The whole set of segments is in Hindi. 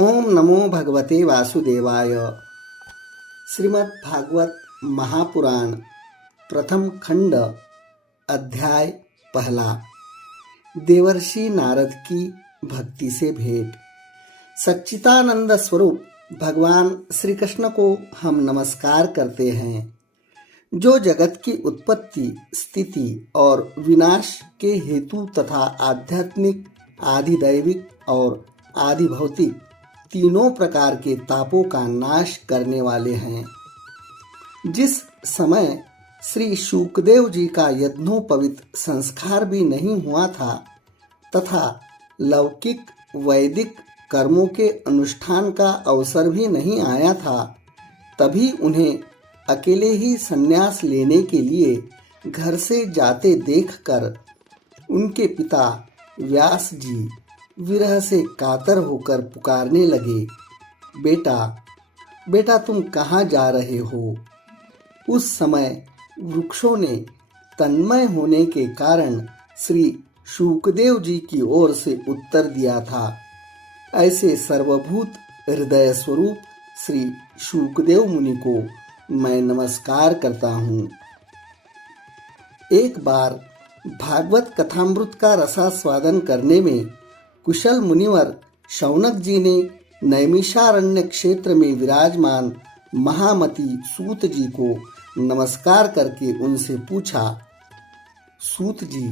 ओम नमो भगवते वासुदेवाय। श्रीमद् भागवत महापुराण प्रथम खंड अध्याय पहला। देवर्षि नारद की भक्ति से भेंट। सच्चिदानंद स्वरूप भगवान श्री कृष्ण को हम नमस्कार करते हैं, जो जगत की उत्पत्ति, स्थिति और विनाश के हेतु तथा आध्यात्मिक, आधिदैविक और आधिभौतिक तीनों प्रकार के तापों का नाश करने वाले हैं। जिस समय श्री शुकदेव जी का यज्ञोपवीत संस्कार भी नहीं हुआ था तथा लौकिक वैदिक कर्मों के अनुष्ठान का अवसर भी नहीं आया था, तभी उन्हें अकेले ही संन्यास लेने के लिए घर से जाते देखकर उनके पिता व्यास जी विरह से कातर होकर पुकारने लगे, बेटा बेटा तुम कहाँ जा रहे हो। उस समय वृक्षों ने तन्मय होने के कारण श्री शुकदेव जी की ओर से उत्तर दिया था। ऐसे सर्वभूत हृदय स्वरूप श्री शुकदेव मुनि को मैं नमस्कार करता हूँ। एक बार भागवत कथामृत का रसास्वादन करने में कुशल मुनिवर शौनक जी ने नैमिषारण्य क्षेत्र में विराजमान महामती सूत जी को नमस्कार करके उनसे पूछा, सूत जी,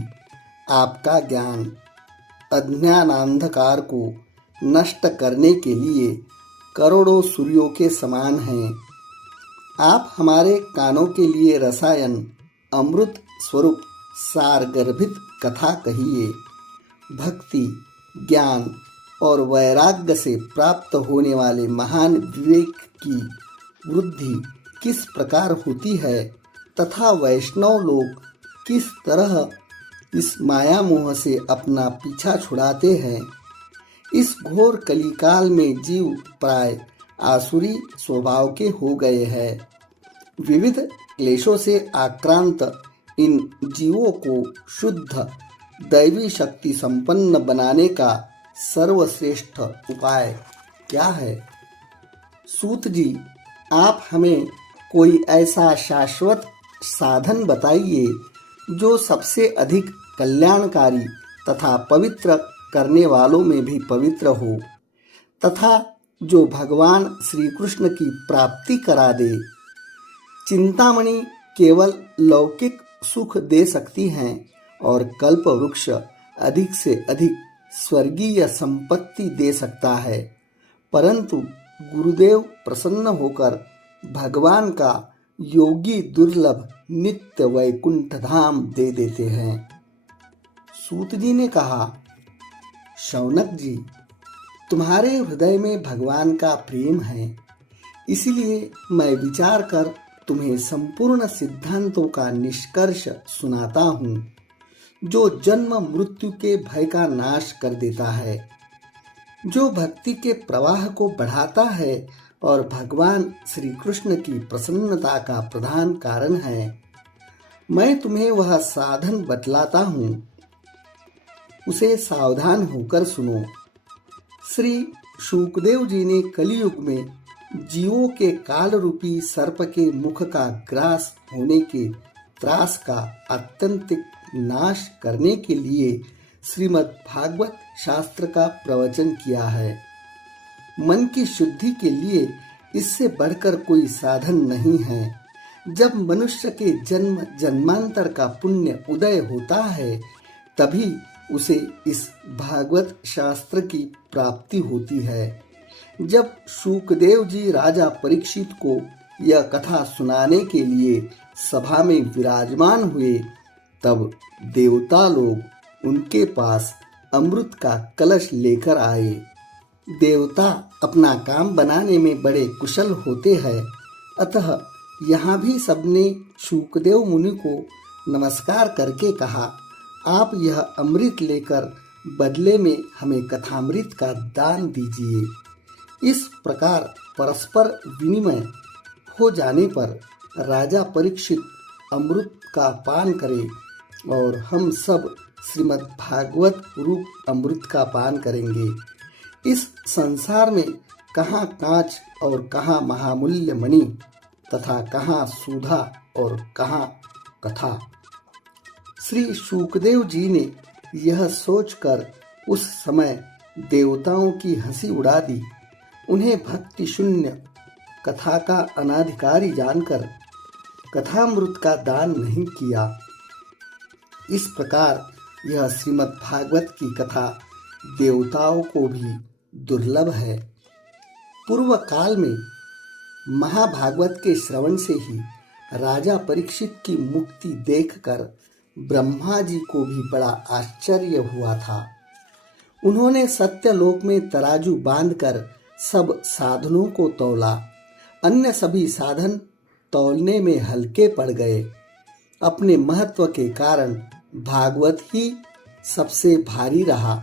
आपका ज्ञान अज्ञानांधकार को नष्ट करने के लिए करोड़ों सूर्यों के समान हैं। आप हमारे कानों के लिए रसायन अमृत स्वरूप सार गर्भित कथा कहिए। भक्ति, ज्ञान और वैराग्य से प्राप्त होने वाले महान विवेक की वृद्धि किस प्रकार होती है तथा वैष्णव लोग किस तरह इस माया मोह से अपना पीछा छुड़ाते हैं। इस घोर कलिकाल में जीव प्राय आसुरी स्वभाव के हो गए हैं। विविध क्लेशों से आक्रांत इन जीवों को शुद्ध दैवी शक्ति संपन्न बनाने का सर्वश्रेष्ठ उपाय क्या है। सूत जी, आप हमें कोई ऐसा शाश्वत साधन बताइए जो सबसे अधिक कल्याणकारी तथा पवित्र करने वालों में भी पवित्र हो तथा जो भगवान श्री कृष्ण की प्राप्ति करा दे। चिंतामणि केवल लौकिक सुख दे सकती हैं और कल्प वृक्ष अधिक से अधिक स्वर्गीय संपत्ति दे सकता है, परंतु गुरुदेव प्रसन्न होकर भगवान का योगी दुर्लभ नित्य वैकुंठ धाम दे देते हैं। सूत जी ने कहा, शौनक जी, तुम्हारे हृदय में भगवान का प्रेम है, इसलिए मैं विचार कर तुम्हें संपूर्ण सिद्धांतों का निष्कर्ष सुनाता हूँ, जो जन्म मृत्यु के भय का नाश कर देता है, जो भक्ति के प्रवाह को बढ़ाता है और भगवान श्री कृष्ण की प्रसन्नता का प्रधान कारण है। मैं तुम्हें वह साधन बतलाता हूँ, उसे सावधान होकर सुनो। श्री शुकदेव जी ने कलियुग में जीवों के काल रूपी सर्प के मुख का ग्रास होने के त्रास का आत्यंतिक नाश करने के लिए श्रीमद् भागवत शास्त्र का प्रवचन किया है। मन की शुद्धि के लिए इससे बढ़कर कोई साधन नहीं है। जब मनुष्य के जन्म जन्मांतर का पुण्य उदय होता है, तभी उसे इस भागवत शास्त्र की प्राप्ति होती है। जब शुकदेव जी राजा परीक्षित को यह कथा सुनाने के लिए सभा में विराजमान हुए, तब देवता लोग उनके पास अमृत का कलश लेकर आए। देवता अपना काम बनाने में बड़े कुशल होते हैं, अतः यहाँ भी सबने शुकदेव मुनि को नमस्कार करके कहा, आप यह अमृत लेकर बदले में हमें कथामृत का दान दीजिए। इस प्रकार परस्पर विनिमय हो जाने पर राजा परीक्षित अमृत का पान करें और हम सब श्रीमद् भागवत रूप अमृत का पान करेंगे। इस संसार में कहाँ कांच और कहाँ महामूल्य मणि तथा कहाँ सुधा और कहाँ कथा। श्री शुकदेव जी ने यह सोचकर उस समय देवताओं की हंसी उड़ा दी। उन्हें भक्ति शून्य कथा का अनाधिकारी जानकर कथामृत का दान नहीं किया। इस प्रकार यह श्रीमद् भागवत की कथा देवताओं को भी दुर्लभ है। पूर्व काल में महाभागवत के श्रवण से ही राजा परीक्षित की मुक्ति देखकर ब्रह्मा जी को भी बड़ा आश्चर्य हुआ था। उन्होंने सत्यलोक में तराजू बांधकर सब साधनों को तौला। अन्य सभी साधन तौलने में हल्के पड़ गए। अपने महत्व के कारण भागवत ही सबसे भारी रहा।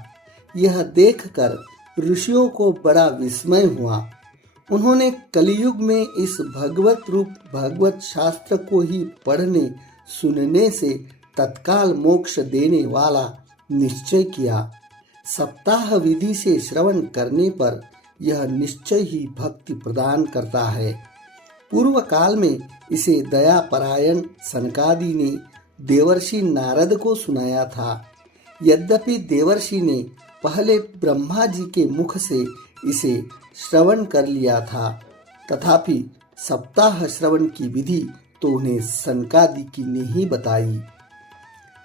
यह देखकर ऋषियों को बड़ा विस्मय हुआ। उन्होंने कलियुग में इस भगवत रूप भगवत शास्त्र को ही पढ़ने सुनने से तत्काल मोक्ष देने वाला निश्चय किया। सप्ताह विधि से श्रवण करने पर यह निश्चय ही भक्ति प्रदान करता है। पूर्व काल में इसे दया परायण सनकादि ने देवर्षि नारद को सुनाया था। यद्यपि देवर्षि ने पहले ब्रह्मा जी के मुख से इसे श्रवण कर लिया था, तथापि सप्ताह श्रवण की विधि तो उन्हें सनकादि की ने ही बताई।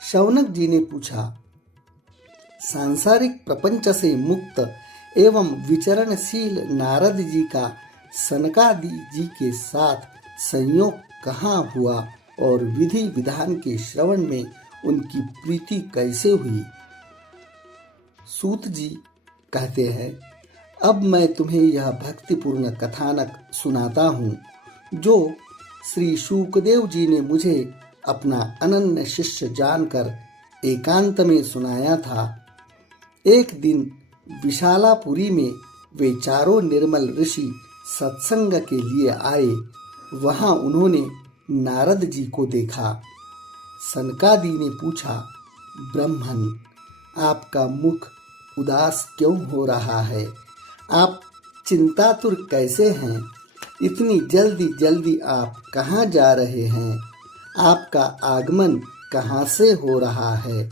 शौनक जी ने पूछा, सांसारिक प्रपंच से मुक्त एवं विचरणशील नारद जी का सनकादि जी के साथ संयोग कहाँ हुआ और विधि विधान के श्रवण में उनकी प्रीति कैसे हुई? सूत जी कहते हैं, अब मैं तुम्हें यह भक्तिपूर्ण कथानक सुनाता हूँ जो श्री शुकदेव जी ने मुझे अपना अनन्य शिष्य जानकर एकांत में सुनाया था। एक दिन विशालापुरी में वे चारों निर्मल ऋषि सत्संग के लिए आए। वहां उन्होंने नारद जी को देखा। सनकादि ने पूछा, ब्रह्मन, आपका मुख उदास क्यों हो रहा है? आप चिंतातुर कैसे हैं? इतनी जल्दी जल्दी आप कहाँ जा रहे हैं? आपका आगमन कहाँ से हो रहा है?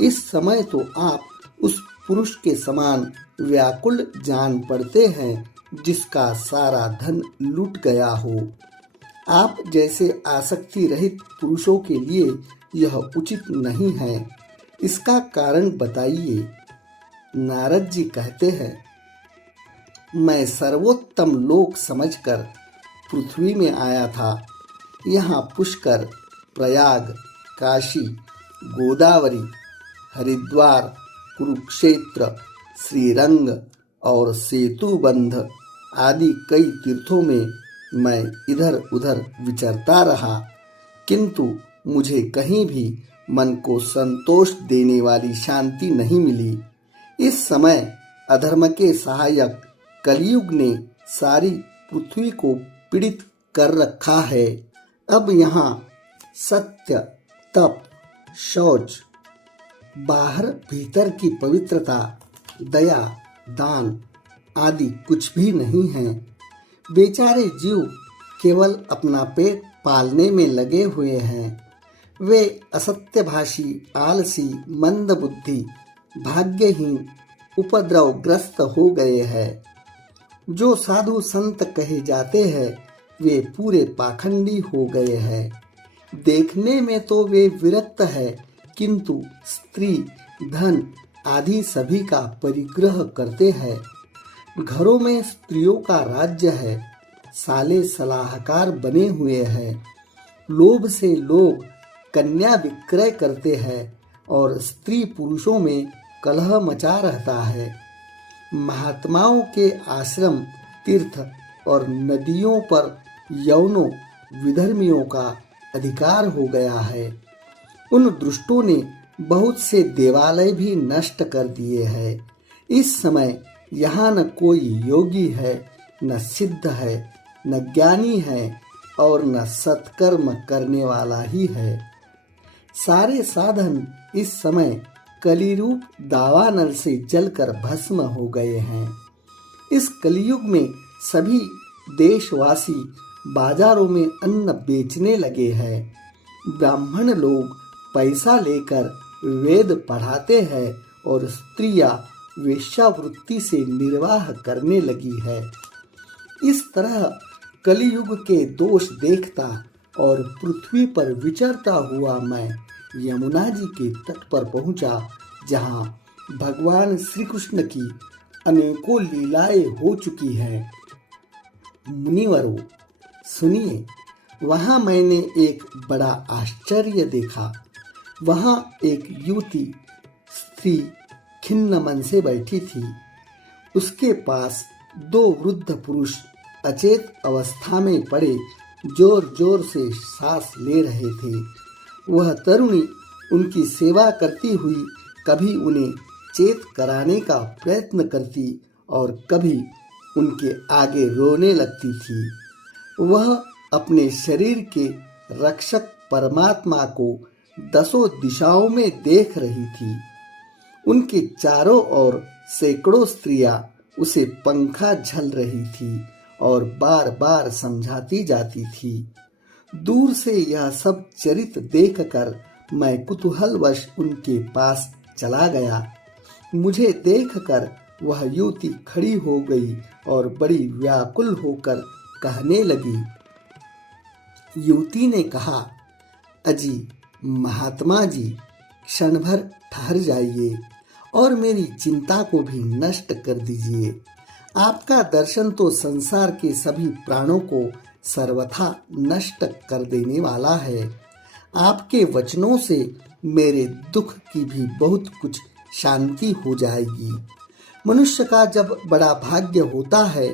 इस समय तो आप उस पुरुष के समान व्याकुल जान पड़ते हैं जिसका सारा धन लूट गया हो। आप जैसे आसक्ति रहित पुरुषों के लिए यह उचित नहीं है। इसका कारण बताइए। नारद जी कहते हैं, मैं सर्वोत्तम लोक समझकर पृथ्वी में आया था। यहाँ पुष्कर, प्रयाग, काशी, गोदावरी, हरिद्वार, कुरुक्षेत्र, श्रीरंग और सेतुबंध आदि कई तीर्थों में मैं इधर उधर विचरता रहा, किंतु मुझे कहीं भी मन को संतोष देने वाली शांति नहीं मिली। इस समय अधर्म के सहायक कलियुग ने सारी पृथ्वी को पीड़ित कर रखा है। अब यहाँ सत्य, तप, शौच, बाहर भीतर की पवित्रता, दया, दान आदि कुछ भी नहीं है। बेचारे जीव केवल अपना पेट पालने में लगे हुए हैं। वे असत्यभाषी, आलसी, मंदबुद्धि, भाग्यहीन, उपद्रवग्रस्त हो गए हैं। जो साधु संत कहे जाते हैं वे पूरे पाखंडी हो गए हैं। देखने में तो वे विरक्त है, किंतु स्त्री, धन आदि सभी का परिग्रह करते हैं। घरों में स्त्रियों का राज्य है। साले सलाहकार बने हुए हैं। लोभ से लोग कन्या विक्रय करते हैं और स्त्री पुरुषों में कलह मचा रहता है। महात्माओं के आश्रम, तीर्थ और नदियों पर यौनों विधर्मियों का अधिकार हो गया है। उन दुष्टों ने बहुत से देवालय भी नष्ट कर दिए हैं। इस समय यहाँ न कोई योगी है, न सिद्ध है, न ज्ञानी है और न सत्कर्म करने वाला ही है। सारे साधन इस समय कलिरूप दावानल से जलकर भस्म हो गए हैं। इस कलयुग में सभी देशवासी बाजारों में अन्न बेचने लगे हैं। ब्राह्मण लोग पैसा लेकर वेद पढ़ाते हैं और स्त्रियां वेश्यावृत्ति से निर्वाह करने लगी है। इस तरह कलयुग के दोष देखता और पृथ्वी पर विचरता हुआ मैं यमुना जी के तट पर पहुंचा, जहां भगवान श्री कृष्ण की अनेकों लीलाएं हो चुकी हैं। मुनिवरों, सुनिए, वहां मैंने एक बड़ा आश्चर्य देखा। वहां एक युवती स्त्री खिन्न मन से बैठी थी। उसके पास दो वृद्ध पुरुष अचेत अवस्था में पड़े जोर जोर से सांस ले रहे थे। वह तरुणी उनकी सेवा करती हुई कभी उन्हें चेत कराने का प्रयत्न करती और कभी उनके आगे रोने लगती थी। वह अपने शरीर के रक्षक परमात्मा को दसों दिशाओं में देख रही थी। उनके चारों ओर सैकड़ों स्त्रियां उसे पंखा झल रही थी और बार बार समझाती जाती थी। दूर से यह सब चरित देखकर मैं कुतूहलवश उनके पास चला गया। मुझे देखकर वह युवती खड़ी हो गई और बड़ी व्याकुल होकर कहने लगी। युवती ने कहा, अजी महात्मा जी, क्षण भर ठहर जाइए और मेरी चिंता को भी नष्ट कर दीजिए। आपका दर्शन तो संसार के सभी प्राणों को सर्वथा नष्ट कर देने वाला है। आपके वचनों से मेरे दुख की भी बहुत कुछ शांति हो जाएगी। मनुष्य का जब बड़ा भाग्य होता है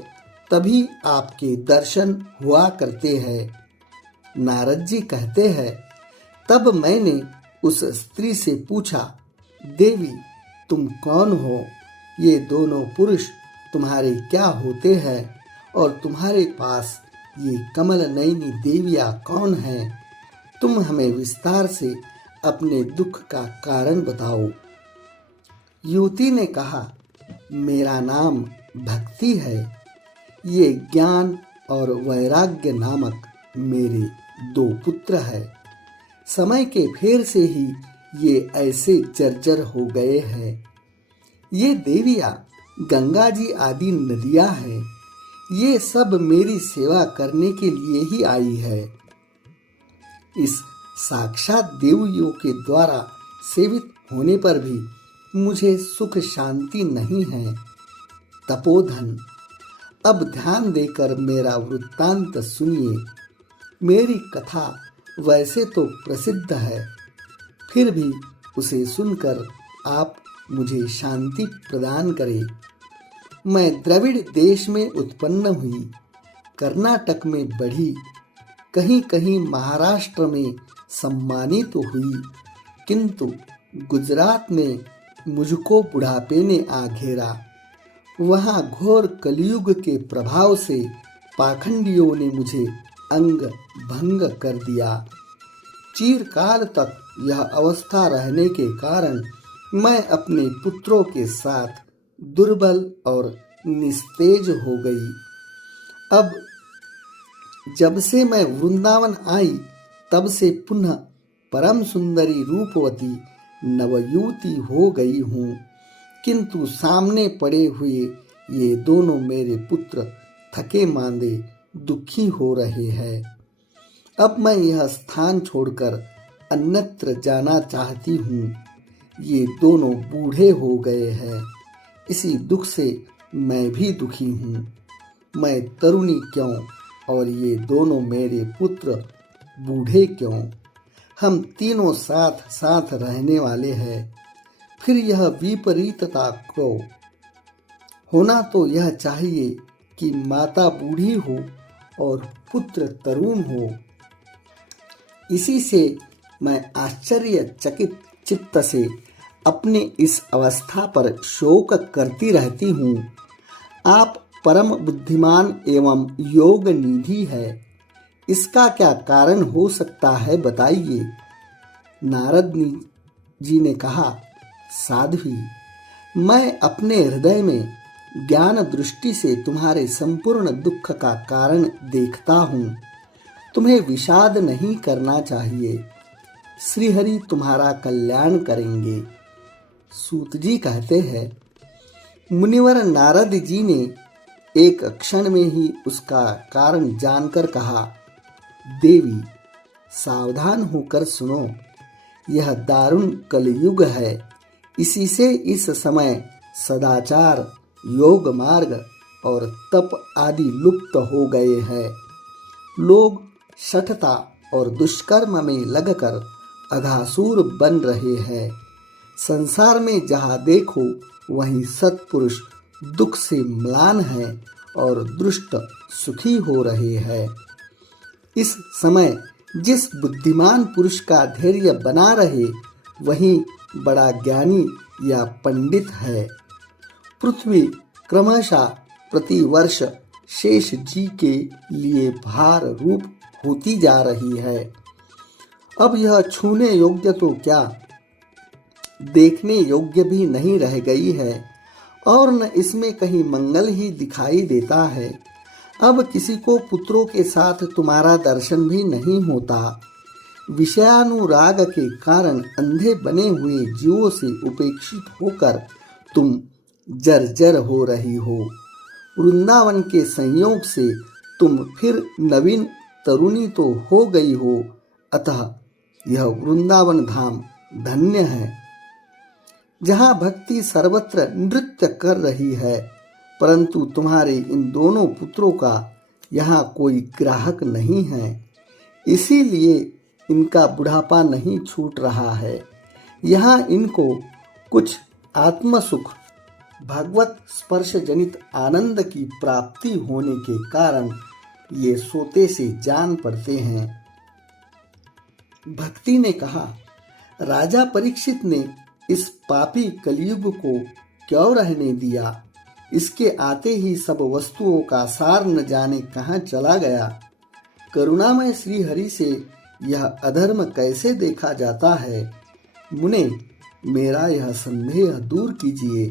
तभी आपके दर्शन हुआ करते हैं। नारद जी कहते हैं, तब मैंने उस स्त्री से पूछा, देवी तुम कौन हो? ये दोनों पुरुष तुम्हारे क्या होते हैं और तुम्हारे पास ये कमल नयनी देवियाँ कौन हैं? तुम हमें विस्तार से अपने दुख का कारण बताओ। युवती ने कहा, मेरा नाम भक्ति है। ये ज्ञान और वैराग्य नामक मेरे दो पुत्र हैं। समय के फेर से ही ये ऐसे जर्जर हो गए हैं। ये देवियाँ गंगा जी आदि नदियाँ हैं। ये सब मेरी सेवा करने के लिए ही आई है। इस साक्षात देवियों के द्वारा सेवित होने पर भी मुझे सुख शांति नहीं है। तपोधन, अब ध्यान देकर मेरा वृत्तांत सुनिए। मेरी कथा वैसे तो प्रसिद्ध है, फिर भी उसे सुनकर आप मुझे शांति प्रदान करें। मैं द्रविड़ देश में उत्पन्न हुई, कर्नाटक में बढ़ी, कहीं कहीं महाराष्ट्र में सम्मानित तो हुई, किंतु गुजरात में मुझको बुढ़ापे ने आ घेरा। वहाँ घोर कलयुग के प्रभाव से पाखंडियों ने मुझे अंग भंग कर दिया। चिरकाल तक यह अवस्था रहने के कारण मैं अपने पुत्रों के साथ दुर्बल और निस्तेज हो गई। अब जब से मैं वृंदावन आई तब से पुनः परम सुंदरी रूपवती नवयुवती हो गई हूँ, किंतु सामने पड़े हुए ये दोनों मेरे पुत्र थके मांदे दुखी हो रहे हैं। अब मैं यह स्थान छोड़कर अन्यत्र जाना चाहती हूँ। ये दोनों बूढ़े हो गए हैं, इसी दुख से मैं भी दुखी हूँ। मैं तरुणी क्यों और ये दोनों मेरे पुत्र बूढ़े क्यों? हम तीनों साथ साथ रहने वाले हैं, फिर यह विपरीतता क्यों? होना तो यह चाहिए कि माता बूढ़ी हो और पुत्र तरुण हो। इसी से मैं आश्चर्यचकित चित्त से अपने इस अवस्था पर शोक करती रहती हूँ। आप परम बुद्धिमान एवं योग निधि है, इसका क्या कारण हो सकता है बताइए। नारद जी ने कहा, साध्वी, मैं अपने हृदय में ज्ञान दृष्टि से तुम्हारे संपूर्ण दुख का कारण देखता हूँ। तुम्हें विषाद नहीं करना चाहिए। श्रीहरि तुम्हारा कल्याण करेंगे। सूत जी कहते हैं, मुनिवर नारद जी ने एक क्षण में ही उसका कारण जानकर कहा, देवी सावधान होकर सुनो, यह दारुण कलयुग है। इसी से इस समय सदाचार, योग मार्ग और तप आदि लुप्त हो गए हैं। लोग शठता और दुष्कर्म में लगकर अघासुर बन रहे हैं। संसार में जहाँ देखो वहीं सत्पुरुष दुख से म्लान है और दुष्ट सुखी हो रहे हैं। इस समय जिस बुद्धिमान पुरुष का धैर्य बना रहे वही बड़ा ज्ञानी या पंडित है। पृथ्वी क्रमशः प्रतिवर्ष शेष जी के लिए भार रूप होती जा रही है। अब यह छूने योग्य तो क्या, देखने योग्य भी नहीं रह गई है और न इसमें कहीं मंगल ही दिखाई देता है। अब किसी को पुत्रों के साथ तुम्हारा दर्शन भी नहीं होता। विषयानुराग के कारण अंधे बने हुए जीवों से उपेक्षित होकर तुम जर्जर हो रही हो। वृंदावन के संयोग से तुम फिर नवीन तरुणी तो हो गई हो, अतः यह वृंदावन धाम धन्य है, जहाँ भक्ति सर्वत्र नृत्य कर रही है। परंतु तुम्हारे इन दोनों पुत्रों का यहाँ कोई ग्राहक नहीं है, इसीलिए इनका बुढ़ापा नहीं छूट रहा है। यहाँ इनको कुछ आत्मसुख, भगवत स्पर्श जनित आनंद की प्राप्ति होने के कारण ये सोते से जान पड़ते हैं। भक्ति ने कहा, राजा परीक्षित ने इस पापी कलयुग को क्यों रहने दिया? इसके आते ही सब वस्तुओं का सार न जाने कहाँ चला गया। करुणामय श्री हरि से यह अधर्म कैसे देखा जाता है? मुने, मेरा यह संदेह दूर कीजिए।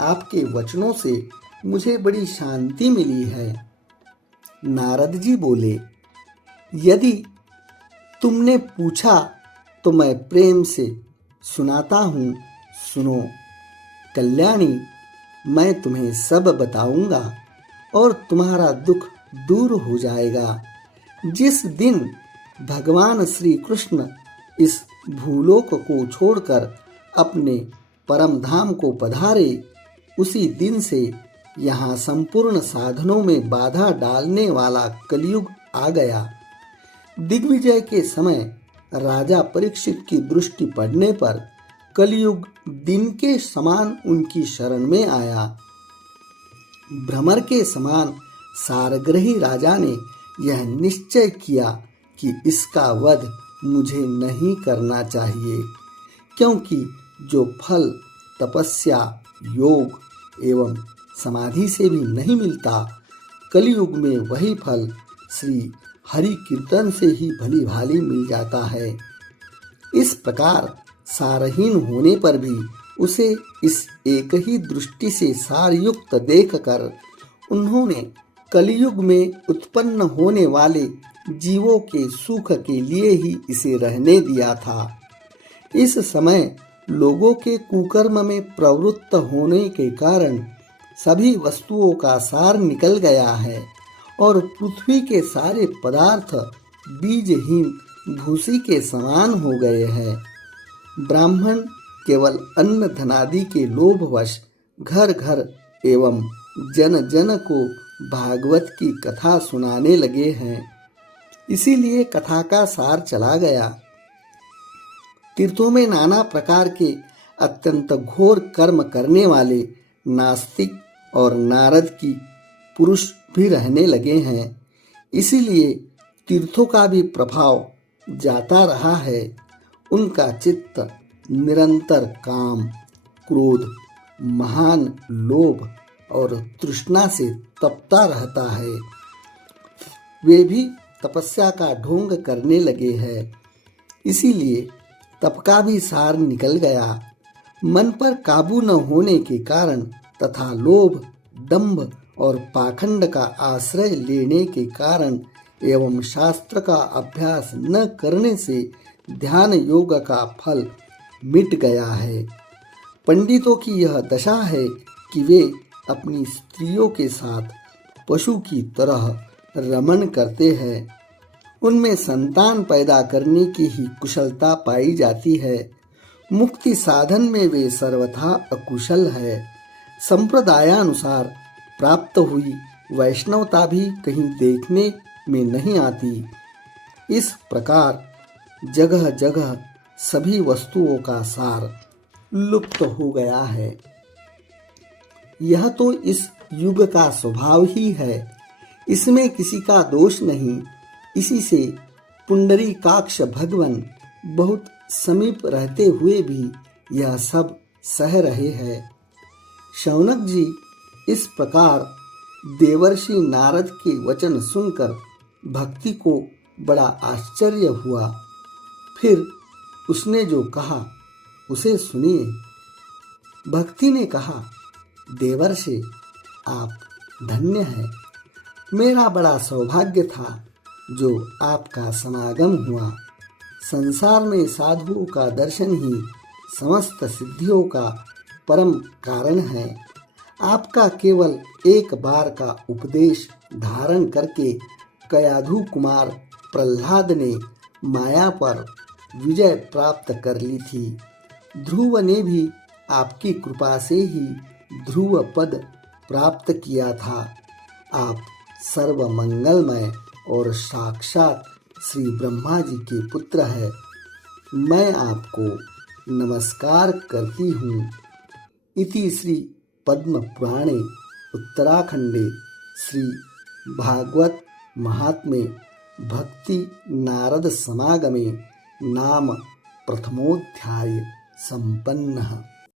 आपके वचनों से मुझे बड़ी शांति मिली है। नारद जी बोले, यदि तुमने पूछा तो मैं प्रेम से सुनाता हूँ, सुनो। कल्याणी, मैं तुम्हें सब बताऊंगा और तुम्हारा दुख दूर हो जाएगा। जिस दिन भगवान श्री कृष्ण इस भूलोक को छोड़कर अपने परम धाम को पधारे, उसी दिन से यहाँ संपूर्ण साधनों में बाधा डालने वाला कलयुग आ गया। दिग्विजय के समय राजा परीक्षित की दृष्टि पड़ने पर कलयुग दिन के समान उनकी शरण में आया। भ्रमर के समान सारग्रही राजा ने यह निश्चय किया कि इसका वध मुझे नहीं करना चाहिए, क्योंकि जो फल तपस्या, योग एवं समाधि से भी नहीं मिलता, कलयुग में वही फल श्री हरि कीर्तन से ही भली भाली मिल जाता है। इस प्रकार सारहीन होने पर भी उसे इस एक ही दृष्टि से सारयुक्त देखकर उन्होंने कलयुग में उत्पन्न होने वाले जीवों के सुख के लिए ही इसे रहने दिया था। इस समय लोगों के कुकर्म में प्रवृत्त होने के कारण सभी वस्तुओं का सार निकल गया है और पृथ्वी के सारे पदार्थ बीजहीन भूसी के समान हो गए हैं। ब्राह्मण केवल अन्न धनादि के लोभवश घर घर एवं जन जन को भागवत की कथा सुनाने लगे हैं, इसीलिए कथा का सार चला गया। तीर्थों में नाना प्रकार के अत्यंत घोर कर्म करने वाले नास्तिक और नारद की पुरुष भी रहने लगे हैं, इसीलिए तीर्थों का भी प्रभाव जाता रहा है। उनका चित्त निरंतर काम, क्रोध, महान लोभ और तृष्णा से तपता रहता है। वे भी तपस्या का ढोंग करने लगे हैं, इसीलिए तप का भी सार निकल गया। मन पर काबू न होने के कारण तथा लोभ, दंभ और पाखंड का आश्रय लेने के कारण एवं शास्त्र का अभ्यास न करने से ध्यान योग का फल मिट गया है। पंडितों की यह दशा है कि वे अपनी स्त्रियों के साथ पशु की तरह रमण करते हैं। उनमें संतान पैदा करने की ही कुशलता पाई जाती है। मुक्ति साधन में वे सर्वथा अकुशल है। संप्रदायानुसार प्राप्त हुई वैष्णवता भी कहीं देखने में नहीं आती। इस प्रकार जगह जगह सभी वस्तुओं का सार लुप्त हो गया है। यह तो इस युग का स्वभाव ही है, इसमें किसी का दोष नहीं। इसी से पुंडरीकाक्ष भगवान बहुत समीप रहते हुए भी यह सब सह रहे हैं। शौनक जी इस प्रकार देवर्षि नारद के वचन सुनकर भक्ति को बड़ा आश्चर्य हुआ। फिर उसने जो कहा उसे सुनिए। भक्ति ने कहा, देवर्षि आप धन्य हैं। मेरा बड़ा सौभाग्य था जो आपका समागम हुआ। संसार में साधुओं का दर्शन ही समस्त सिद्धियों का परम कारण है। आपका केवल एक बार का उपदेश धारण करके कयाधु कुमार प्रहलाद ने माया पर विजय प्राप्त कर ली थी। ध्रुव ने भी आपकी कृपा से ही ध्रुव पद प्राप्त किया था। आप सर्व मंगलमय और साक्षात श्री ब्रह्मा जी के पुत्र है। मैं आपको नमस्कार करती हूँ। इति श्री पद्म पुराणे उत्तराखंडे श्री भागवत महात्म्ये भक्ति नारद समागमे नाम प्रथमोध्याय संपन्नः।